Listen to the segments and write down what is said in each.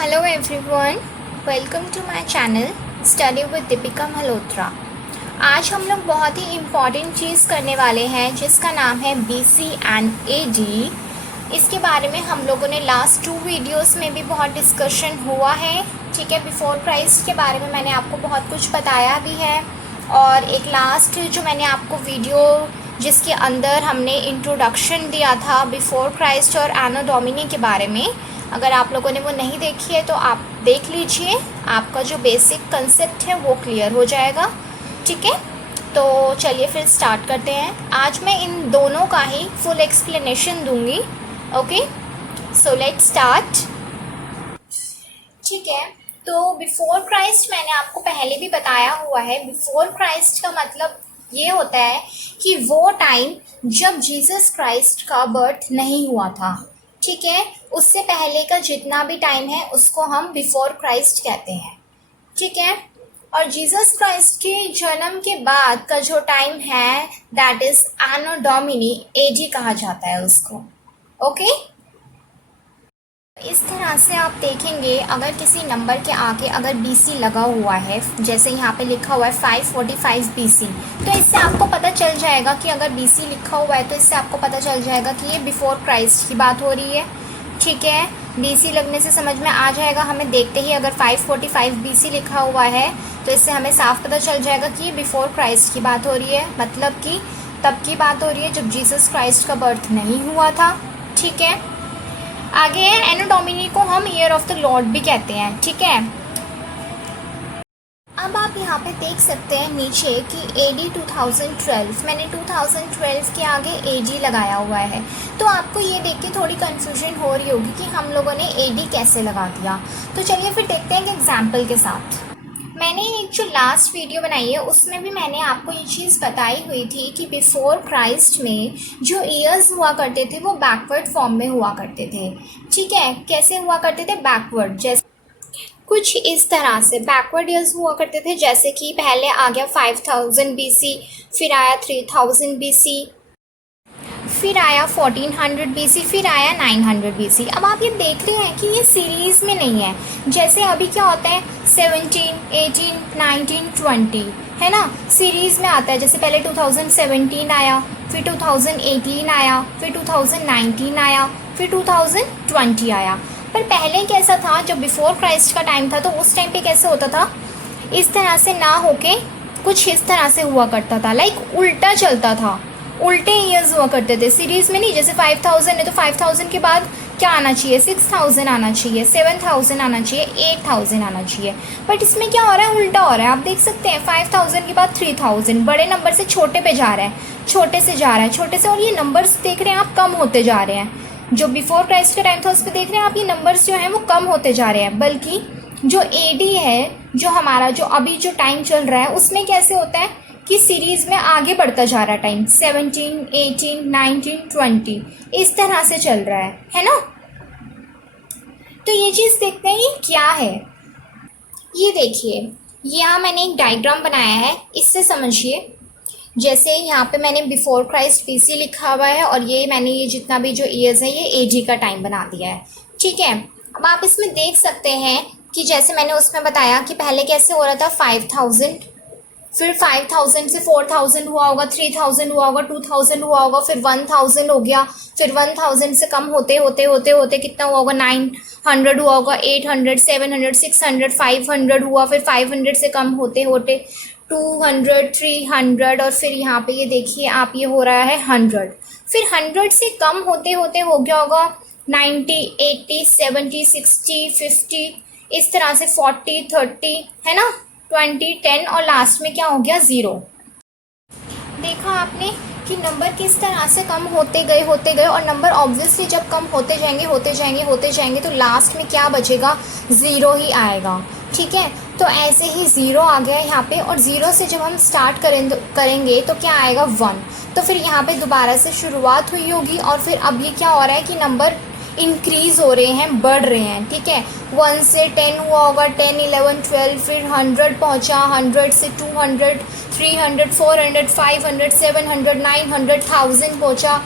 Hello everyone, welcome to my channel study with Deepika Malhotra. आज हम लोग बहुत ही इम्पॉर्टेंट चीज़ करने वाले हैं जिसका नाम है BC एंड AD। इसके बारे में हम लोगों ने लास्ट 2 वीडियोस में भी बहुत डिस्कशन हुआ है। ठीक है, बिफोर क्राइस्ट के बारे में मैंने आपको बहुत कुछ बताया भी है, और एक लास्ट जो मैंने आपको वीडियो जिसके अंदर हमने इंट्रोडक्शन दिया था बिफोर क्राइस्ट और एनो डोमिनी के बारे में, अगर आप लोगों ने वो नहीं देखी है तो आप देख लीजिए। आपका जो बेसिक कंसेप्ट है वो क्लियर हो जाएगा। ठीक है, तो चलिए फिर स्टार्ट करते हैं। आज मैं इन दोनों का ही फुल एक्सप्लेनेशन दूंगी। Okay, so let's start. ठीक है, तो बिफोर क्राइस्ट मैंने आपको पहले भी बताया हुआ है। बिफोर क्राइस्ट का मतलब ये होता है कि वो टाइम जब जीसस क्राइस्ट का बर्थ नहीं हुआ था। ठीक है, उससे पहले का जितना भी टाइम है उसको हम बिफोर क्राइस्ट कहते हैं। ठीक है, और जीसस क्राइस्ट के जन्म के बाद का जो टाइम है that is anno domini, AD कहा जाता है उसको। ओके, इस तरह से आप देखेंगे, अगर किसी नंबर के आगे अगर BC लगा हुआ है, जैसे यहाँ पे लिखा हुआ है 545 BC, तो इससे आपको पता चल जाएगा कि अगर BC लिखा हुआ है तो इससे आपको पता चल जाएगा कि ये बिफोर क्राइस्ट की बात हो रही है। ठीक है, BC लगने से समझ में आ जाएगा हमें, देखते ही अगर 545 BC लिखा हुआ है तो इससे हमें साफ पता चल जाएगा कि ये बिफोर क्राइस्ट की बात हो रही है, मतलब कि तब की बात हो रही है जब जीसस क्राइस्ट का बर्थ नहीं हुआ था। ठीक है, आगे है एनो डोमिनी को हम ईयर ऑफ द लॉर्ड भी कहते हैं। ठीक है, अब आप यहाँ पे देख सकते हैं नीचे कि AD 2012, मैंने 2012 के आगे AD लगाया हुआ है। तो आपको ये देख के थोड़ी कन्फ्यूजन हो रही होगी कि हम लोगों ने AD कैसे लगा दिया। तो चलिए फिर देखते हैं कि एग्जाम्पल के साथ। मैंने एक जो लास्ट वीडियो बनाई है उसमें भी मैंने आपको ये चीज़ बताई हुई थी कि बिफोर क्राइस्ट में जो ईयर्स हुआ करते थे वो बैकवर्ड फॉर्म में हुआ करते थे। ठीक है, कैसे हुआ करते थे? बैकवर्ड, जैसे कुछ इस तरह से बैकवर्ड ईयर्स हुआ करते थे। जैसे कि पहले आ गया 5000 BC, फिर आया 3000 BC, फिर आया 1400 BC, फिर आया 900 BC। अब आप ये देख रहे हैं कि ये सीरीज़ में नहीं है। जैसे अभी क्या होता है 17, 18, 19, 20, है ना, सीरीज़ में आता है। जैसे पहले 2017 आया, फिर 2018 आया, फिर 2019 आया, फिर 2020 आया। पर पहले कैसा था, जब बिफोर क्राइस्ट का टाइम था तो उस टाइम पे कैसे होता था, इस तरह से ना होके कुछ इस तरह से हुआ करता था, लाइक उल्टा चलता था, उल्टे ईयर्स हुआ करते थे, सीरीज में नहीं। जैसे 5000 है तो 5000 के बाद क्या आना चाहिए, 6000 आना चाहिए, 7000 आना चाहिए, 8000 आना चाहिए। बट इसमें क्या हो रहा है, उल्टा हो रहा है। आप देख सकते हैं 5000 के बाद 3000, बड़े नंबर से छोटे पे जा रहा है, छोटे से जा रहा है, छोटे से, और ये नंबर्स देख रहे हैं आप कम होते जा रहे हैं। जो बिफोर क्राइस्ट का टाइम था उस पर देख रहे हैं आप, ये नंबर्स जो हैं वो कम होते जा रहे हैं। बल्कि जो AD है, जो हमारा जो अभी जो टाइम चल रहा है, उसमें कैसे होता है कि सीरीज में आगे बढ़ता जा रहा है टाइम, 17, 18, 19, 20 इस तरह से चल रहा है ना। तो ये चीज़ देखते हैं ये क्या है। ये देखिए, यहाँ मैंने एक डायग्राम बनाया है, इससे समझिए। जैसे यहाँ पे मैंने बिफोर क्राइस्ट BC लिखा हुआ है, और ये मैंने ये जितना भी जो ईयर्स है ये AD का टाइम बना दिया है। ठीक है, अब आप इसमें देख सकते हैं कि जैसे मैंने उसमें बताया कि पहले कैसे हो रहा था 5000, फिर 5000 से 4000 हुआ होगा, 3000 हुआ होगा, 2000 हुआ होगा, फिर 1000 हो गया, फिर 1000 से कम होते होते होते होते कितना हुआ होगा, 900 हुआ होगा, 800, 700, 600, 500 हुआ, फिर 500 से कम होते होते 200, 300, और फिर यहाँ पे ये देखिए आप, ये हो रहा है 100, फिर 100 से कम होते होते हो गया होगा 90, 80, 70, 60, 50, इस तरह से 40, 30, है ना, 20, 10, और लास्ट में क्या हो गया 0। देखा आपने कि नंबर किस तरह से कम होते गए, और नंबर ऑब्वियसली जब कम होते जाएंगे तो लास्ट में क्या बचेगा, 0 ही आएगा। ठीक है, तो ऐसे ही 0 आ गया यहाँ पे, और 0 से जब हम स्टार्ट करेंगे तो क्या आएगा 1। तो फिर यहाँ पे दोबारा से शुरुआत हुई होगी, और फिर अब ये क्या हो रहा है कि नंबर इंक्रीज हो रहे हैं, बढ़ रहे हैं। ठीक है, 1 से 10 हुआ होगा, 10, 11, 12, फिर 100 पहुँचा, 100 से 200, 300, 400, 500, 700, 900, 1000 पहुँचा,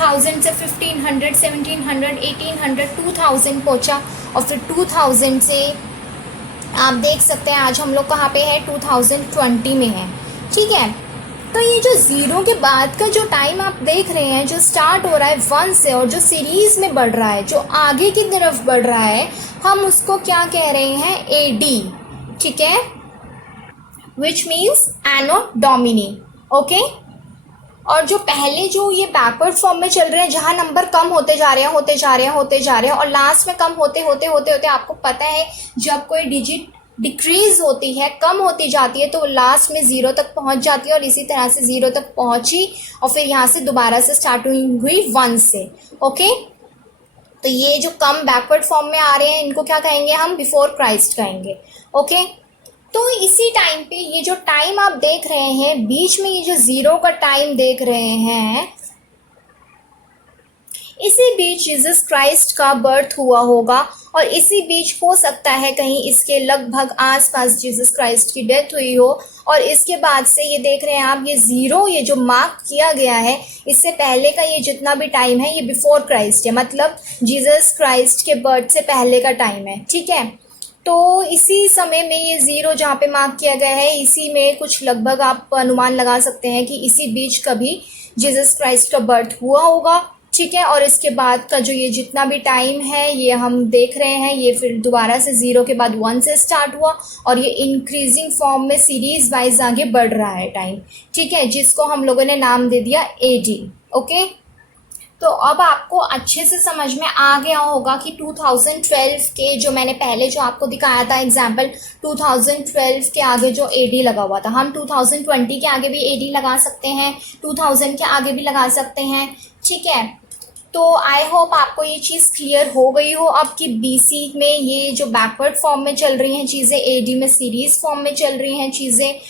1000 से 1500, 1700, 1800, 2000 पहुंचा, और फिर 2000 से आप देख सकते हैं आज हम लोग कहाँ पे है, 2020 में है। ठीक है, तो ये जो ज़ीरो के बाद का जो टाइम आप देख रहे हैं, जो स्टार्ट हो रहा है 1 से और जो सीरीज़ में बढ़ रहा है, जो आगे की तरफ बढ़ रहा है, हम उसको क्या कह रहे हैं, एडी। ठीक है, which means anno domini. Okay, और जो पहले जो ये बैकवर्ड फॉर्म में चल रहे हैं, जहाँ नंबर कम होते जा रहे हैं, होते जा रहे हैं, होते जा रहे हैं, और लास्ट में कम होते होते होते होते आपको पता है जब कोई डिजिट डिक्रीज होती है, कम होती जाती है, तो लास्ट में ज़ीरो तक पहुंच जाती है, और इसी तरह से ज़ीरो तक पहुंची और फिर यहाँ से दोबारा से स्टार्टिंग हुई 1 से। ओके, तो ये जो कम बैकवर्ड फॉर्म में आ रहे हैं, इनको क्या कहेंगे हम, बिफोर क्राइस्ट कहेंगे। ओके, तो इसी टाइम पे ये जो टाइम आप देख रहे हैं बीच में, ये जो ज़ीरो का टाइम देख रहे हैं, इसी बीच जीसस क्राइस्ट का बर्थ हुआ होगा, और इसी बीच हो सकता है कहीं इसके लगभग आसपास जीसस क्राइस्ट की डेथ हुई हो, और इसके बाद से ये देख रहे हैं आप, ये ज़ीरो ये जो मार्क किया गया है, इससे पहले का ये जितना भी टाइम है ये बिफोर क्राइस्ट है, मतलब जीसस क्राइस्ट के बर्थ से पहले का टाइम है। ठीक है, तो इसी समय में ये ज़ीरो जहाँ पे मार्क किया गया है, इसी में कुछ लगभग आप अनुमान लगा सकते हैं कि इसी बीच कभी जीसस क्राइस्ट का बर्थ हुआ होगा। ठीक है, और इसके बाद का जो ये जितना भी टाइम है ये हम देख रहे हैं, ये फिर दोबारा से ज़ीरो के बाद 1 से स्टार्ट हुआ, और ये इंक्रीजिंग फॉर्म में सीरीज वाइज आगे बढ़ रहा है टाइम। ठीक है, जिसको हम लोगों ने नाम दे दिया एडी। ओके, तो अब आपको अच्छे से समझ में आ गया होगा कि 2012 के जो मैंने पहले जो आपको दिखाया था एग्जाम्पल, 2012 के आगे जो एडी लगा हुआ था, हम 2020 के आगे भी एडी लगा सकते हैं, 2000 के आगे भी लगा सकते हैं। ठीक है, तो आई होप आपको ये चीज़ क्लियर हो गई हो अब कि बीसी में ये जो बैकवर्ड फॉर्म में चल रही हैं चीज़ें, एडी में सीरीज फॉर्म में चल रही हैं चीज़ें,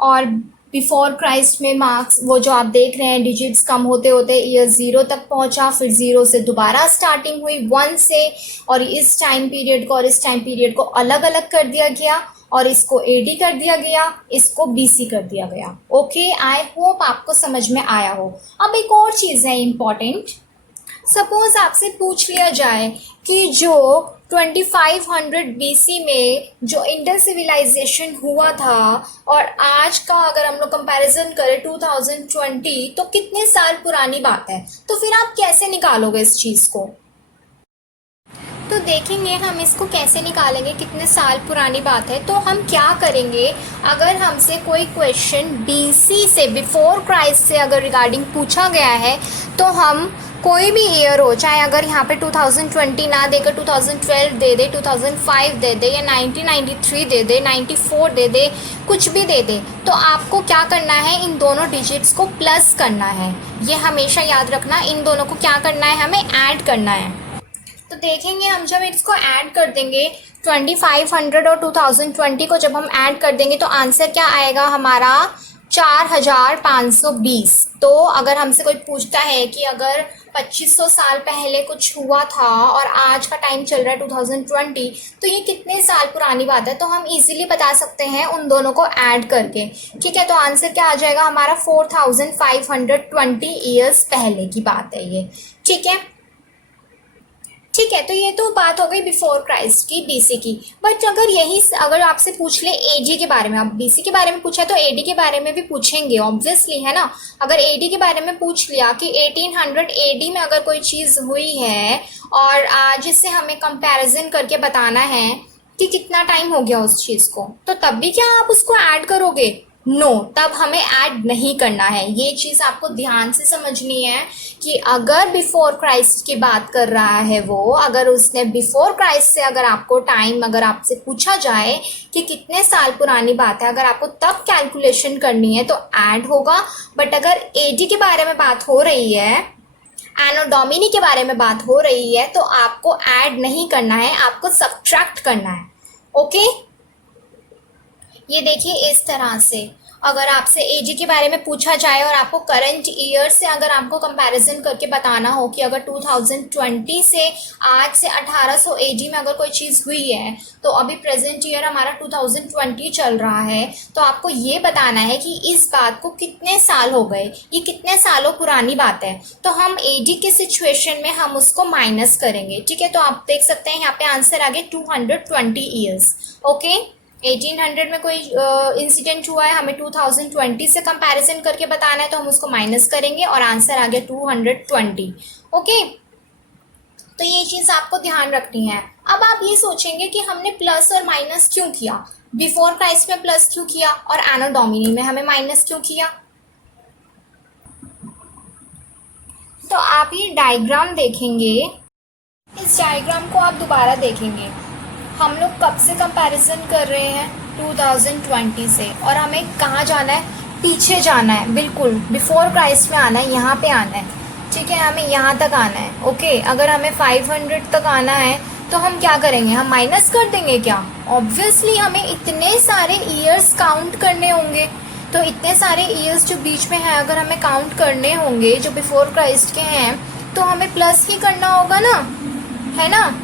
और बिफोर क्राइस्ट में मार्क्स वो जो आप देख रहे हैं डिजिट्स कम होते होते ये ज़ीरो तक पहुंचा, फिर ज़ीरो से दोबारा स्टार्टिंग हुई 1 से, और इस टाइम पीरियड को और इस टाइम पीरियड को अलग अलग कर दिया गया, और इसको एडी कर दिया गया, इसको बीसी कर दिया गया। ओके, आई होप आपको समझ में आया हो। अब एक और चीज़ है इम्पॉर्टेंट, सपोज आपसे पूछ लिया जाए कि जो 2500 बीसी में जो इंडस सिविलाइजेशन हुआ था और आज का अगर हम लोग कंपैरिजन करें 2020, तो कितने साल पुरानी बात है, तो फिर आप कैसे निकालोगे इस चीज़ को। तो देखेंगे हम इसको कैसे निकालेंगे, कितने साल पुरानी बात है। तो हम क्या करेंगे, अगर हमसे कोई क्वेश्चन बीसी से बिफोर क्राइस्ट से अगर रिगार्डिंग पूछा गया है, तो हम कोई भी ईयर हो, चाहे अगर यहाँ पे 2020 ना देकर 2012 दे दे, 2005 दे दे, या 1993 दे दे, 94 दे दे, कुछ भी दे दे, तो आपको क्या करना है, इन दोनों डिजिट्स को प्लस करना है। ये हमेशा याद रखना, इन दोनों को क्या करना है, हमें ऐड करना है। तो देखेंगे हम जब इसको ऐड कर देंगे 2500 और 2020 को जब हम ऐड कर देंगे तो आंसर क्या आएगा हमारा, 4520। तो अगर हमसे कोई पूछता है कि अगर 2500 साल पहले कुछ हुआ था और आज का टाइम चल रहा है 2020, तो ये कितने साल पुरानी बात है, तो हम इजीली बता सकते हैं उन दोनों को ऐड करके। ठीक है, तो आंसर क्या आ जाएगा हमारा, 4520 ईयर्स पहले की बात है ये। ठीक है, ठीक है, तो ये तो बात हो गई बिफोर क्राइस्ट की, बीसी की। बट अगर आपसे पूछ ले एडी के बारे में, आप बीसी के बारे में पूछा तो एडी के बारे में भी पूछेंगे ऑब्वियसली, है ना। अगर एडी के बारे में पूछ लिया कि 1800 एडी में अगर कोई चीज़ हुई है और आज इससे हमें कंपैरिजन करके बताना है कि कितना टाइम हो गया उस चीज़ को, तो तब भी क्या आप उसको ऐड करोगे, नो, तब हमें ऐड नहीं करना है। ये चीज़ आपको ध्यान से समझनी है कि अगर बिफोर क्राइस्ट की बात कर रहा है वो, अगर उसने बिफोर क्राइस्ट से अगर आपको टाइम अगर आपसे पूछा जाए कि कितने साल पुरानी बात है, अगर आपको तब कैलकुलेशन करनी है तो ऐड होगा। बट अगर एडी के बारे में बात हो रही है, एनो डोमिनी के बारे में बात हो रही है, तो आपको ऐड नहीं करना है, आपको सब्ट्रैक्ट करना है। ओके, ये देखिए इस तरह से। अगर आपसे एजी के बारे में पूछा जाए और आपको करंट ईयर से अगर आपको कंपैरिजन करके बताना हो कि अगर 2020 से आज से 1800 एजी में अगर कोई चीज़ हुई है तो अभी प्रेजेंट ईयर हमारा 2020 चल रहा है, तो आपको ये बताना है कि इस बात को कितने साल हो गए, ये कितने सालों पुरानी बात है। तो हम एडी के सिचुएशन में हम उसको माइनस करेंगे, ठीक है। तो आप देख सकते हैं यहाँ पे आंसर आ गया 220 ईयर्स। ओके, 1800 में कोई इंसिडेंट हुआ है, हमें 2020 से कंपैरिजन करके बताना है, तो हम उसको माइनस करेंगे और आंसर आ गया 220। ओके, तो ये चीज़ आपको ध्यान रखनी है। अब आप ये सोचेंगे कि हमने प्लस और माइनस क्यों किया, बिफोर क्राइस्ट में प्लस क्यों किया और एनो डोमिनी में हमें माइनस क्यों किया। तो आप ये डायग्राम देखेंगे, इस डायग्राम को आप दोबारा देखेंगे। हम लोग कब से कंपैरिजन कर रहे हैं, 2020 से, और हमें कहाँ जाना है, पीछे जाना है, बिल्कुल बिफोर क्राइस्ट में आना है, यहाँ पे आना है, ठीक है, हमें यहाँ तक आना है। ओके, अगर हमें 500 तक आना है तो हम क्या करेंगे, हम माइनस कर देंगे क्या, ऑब्वियसली हमें इतने सारे ईयर्स काउंट करने होंगे। तो इतने सारे ईयर्स जो बीच में है अगर हमें काउंट करने होंगे जो बिफोर क्राइस्ट के हैं, तो हमें प्लस ही करना होगा ना, है ना।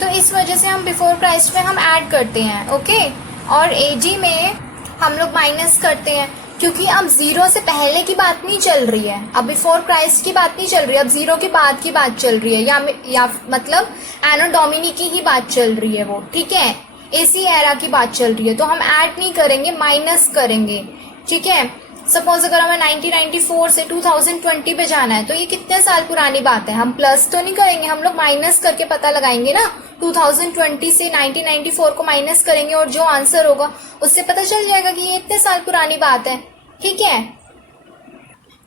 तो इस वजह से हम बिफोर क्राइस्ट में हम ऐड करते हैं। ओके, और एडी में हम लोग माइनस करते हैं, क्योंकि अब जीरो से पहले की बात नहीं चल रही है, अब बिफोर क्राइस्ट की बात नहीं चल रही है, अब जीरो के बाद की बात चल रही है, या मतलब एनो डोमिनी की ही बात चल रही है वो, ठीक है, इसी एरा की बात चल रही है। तो हम ऐड नहीं करेंगे, माइनस करेंगे, ठीक है। सपोज अगर हमें 1994 से 2020 पे जाना है तो ये कितने साल पुरानी बात है, हम प्लस तो नहीं करेंगे, हम लोग माइनस करके पता लगाएंगे ना। 2020 से 1994 को माइनस करेंगे और जो आंसर होगा उससे पता चल जाएगा कि ये इतने साल पुरानी बात है, ठीक है,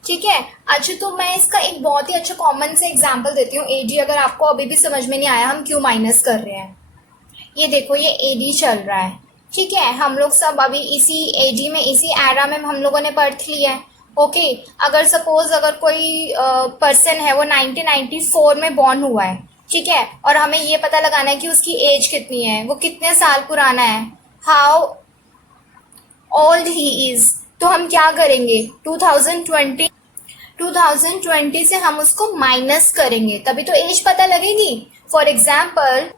ठीक है। अच्छा, तो मैं इसका एक बहुत ही अच्छा कॉमन से एग्जाम्पल देती हूँ एडी, अगर आपको अभी भी समझ में नहीं आया हम क्यों माइनस कर रहे हैं। ये देखो, ये एडी चल रहा है, ठीक है, हम लोग सब अभी इसी एडी में, इसी एरा में हम लोगों ने बर्थ लिया है। ओके, अगर सपोज अगर कोई पर्सन है वो 1994 में बॉर्न हुआ है, ठीक है, और हमें ये पता लगाना है कि उसकी एज कितनी है, वो कितने साल पुराना है, हाउ ओल्ड ही इज। तो हम क्या करेंगे, 2020 से हम उसको माइनस करेंगे, तभी तो एज पता लगेगी। फॉर एग्जाम्पल,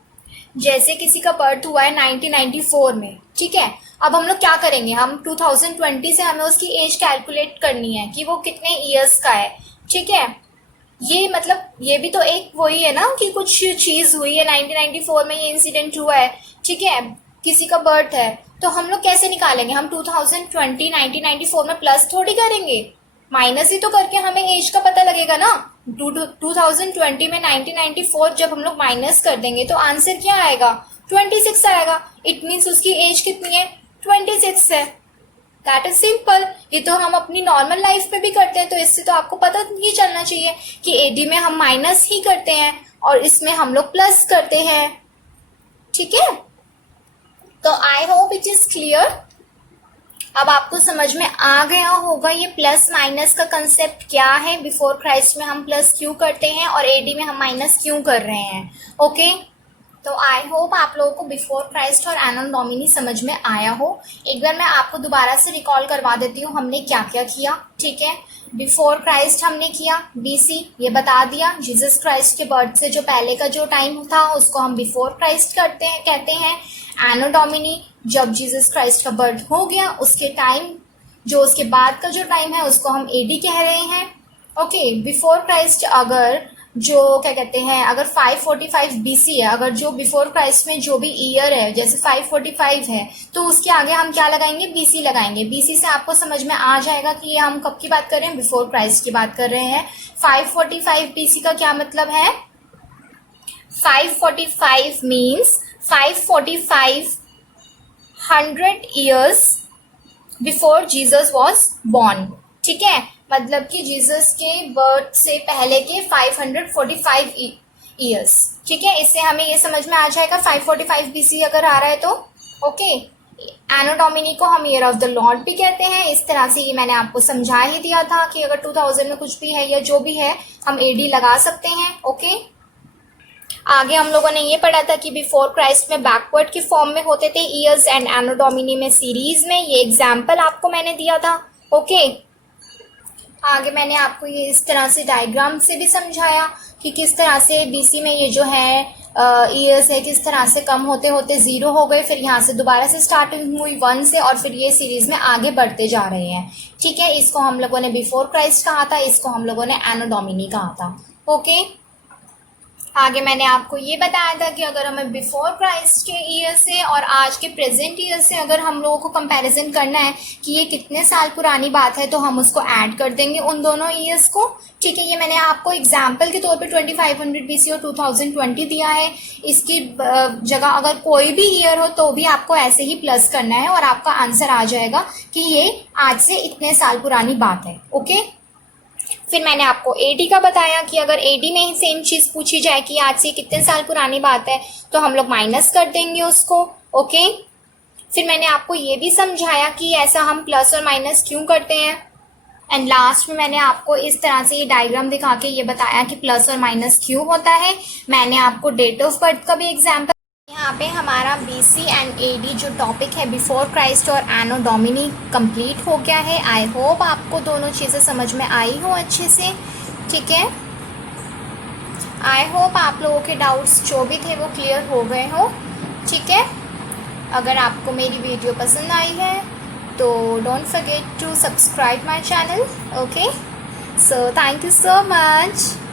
जैसे किसी का बर्थ हुआ है 1994 में, ठीक है, अब हम लोग क्या करेंगे, हम 2020 से हमें उसकी एज कैलकुलेट करनी है कि वो कितने ईयर्स का है, ठीक है। ये मतलब ये भी तो एक वही है ना कि कुछ चीज हुई है 1994 में, ये इंसिडेंट हुआ है, ठीक है, किसी का बर्थ है, तो हम लोग कैसे निकालेंगे, हम 2020 1994 में प्लस थोड़ी करेंगे, माइनस ही तो करके हमें एज का पता लगेगा ना। 2020 में 1994 जब हम लोग माइनस कर देंगे तो आंसर क्या आएगा, 26 आएगा। इट मीन्स उसकी एज कितनी है, 26 है। That is simple. ये तो हम अपनी नॉर्मल लाइफ में भी करते हैं, तो इससे तो आपको पता ही चलना चाहिए कि एडी में हम माइनस ही करते हैं और इसमें हम लोग प्लस करते हैं, ठीक है। तो I hope it is clear. अब आपको समझ में आ गया होगा ये प्लस माइनस का कंसेप्ट क्या है, बिफोर क्राइस्ट में हम प्लस क्यों करते हैं और एडी में हम माइनस क्यों कर रहे हैं। ओके, तो आई होप आप लोगों को बिफोर क्राइस्ट और एनो डोमिनी समझ में आया हो। एक बार मैं आपको दोबारा से रिकॉल करवा देती हूँ हमने क्या क्या किया, ठीक है। बिफोर क्राइस्ट हमने किया बीसी, ये बता दिया, जीसस क्राइस्ट के बर्थ से जो पहले का जो टाइम था उसको हम बिफोर क्राइस्ट कहते हैं। एनो डोमिनी, जब जीसस क्राइस्ट का बर्थ हो गया उसके टाइम, जो उसके बाद का जो टाइम है उसको हम एडी कह रहे हैं। ओके, बिफोर क्राइस्ट अगर जो क्या कहते हैं, अगर 545 बीसी है, अगर जो बिफोर क्राइस्ट में जो भी ईयर है जैसे 545 है तो उसके आगे हम क्या लगाएंगे, बीसी लगाएंगे। बीसी से आपको समझ में आ जाएगा कि ये हम कब की बात कर रहे हैं, बिफोर क्राइस्ट की बात कर रहे हैं। 545 बीसी का क्या मतलब है, 545 means 545 100 years before Jesus was born, ठीक है, मतलब कि जीसस के बर्थ से पहले के 545 ईयर्स, ठीक है। इससे हमें ये समझ में आ जाएगा 545 बीसी अगर आ रहा है तो। ओके, एनो डोमिनी को हम ईयर ऑफ द लॉर्ड भी कहते हैं। इस तरह से ये मैंने आपको समझा ही दिया था कि अगर 2000 में कुछ भी है या जो भी है हम एडी लगा सकते हैं। ओके, आगे हम लोगों ने ये पढ़ा था कि बिफोर क्राइस्ट में बैकवर्ड की फॉर्म में होते थे ईयर्स एंड एनो डोमिनी में सीरीज में। ये एग्जाम्पल आपको मैंने दिया था। ओके, आगे मैंने आपको ये इस तरह से डायग्राम से भी समझाया कि किस तरह से बीसी में ये जो है ईयर्स है किस तरह से कम होते होते 0 हो गए, फिर यहाँ से दोबारा से स्टार्टिंग हुई 1 से, और फिर ये सीरीज में आगे बढ़ते जा रहे हैं। ठीक है, इसको हम लोगों ने बिफोर क्राइस्ट कहा था, इसको हम लोगों ने एनो डोमिनी कहा था। ओके, आगे मैंने आपको ये बताया था कि अगर हमें बिफोर क्राइस्ट के ईयर से और आज के प्रेजेंट ईयर से अगर हम लोगों को कंपैरिजन करना है कि ये कितने साल पुरानी बात है, तो हम उसको ऐड कर देंगे उन दोनों ईयर्स को। ठीक है, ये मैंने आपको एग्जाम्पल के तौर पे 2500 BC और 2020 दिया है। इसकी जगह अगर कोई भी ईयर हो तो भी आपको ऐसे ही प्लस करना है और आपका आंसर आ जाएगा कि ये आज से इतने साल पुरानी बात है। ओके, फिर मैंने आपको एडी का बताया कि अगर एडी में ही सेम चीज़ पूछी जाए कि आज से कितने साल पुरानी बात है, तो हम लोग माइनस कर देंगे उसको। ओके, फिर मैंने आपको ये भी समझाया कि ऐसा हम प्लस और माइनस क्यों करते हैं। एंड लास्ट में मैंने आपको इस तरह से ये डायग्राम दिखा के ये बताया कि प्लस और माइनस क्यों होता है। मैंने आपको डेट ऑफ बर्थ का भी एग्जाम्पल। यहाँ पे हमारा बीसी एंड एडी जो टॉपिक है बिफोर क्राइस्ट और एनो डोमिनी कंप्लीट हो गया है। आई होप आपको दोनों चीज़ें समझ में आई हो अच्छे से। ठीक है, आई होप आप लोगों के डाउट्स जो भी थे वो क्लियर हो गए हो। ठीक है, अगर आपको मेरी वीडियो पसंद आई है तो don't forget to subscribe my channel. Okay, so thank you so much.